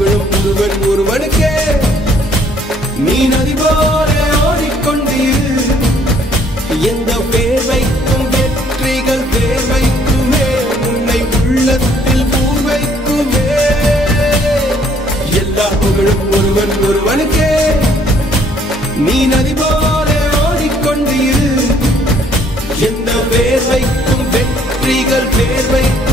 புகழும் ஒருவன் ஒருவனுக்கே. நீ நதி போல ஓடிக்கொண்டீர். எந்த பேர் வைக்கும் வெற்றிகள் பேர் வைக்குமே, உன்னை உள்ளத்தில் பூர் வைக்குமே. எல்லா புகழும் ஒருவன் ஒருவனுக்கே. நீ நதி போல ஓடிக்கொண்டீர். எந்த பேர் வைக்கும் வெற்றிகள் பேர் வைக்கும்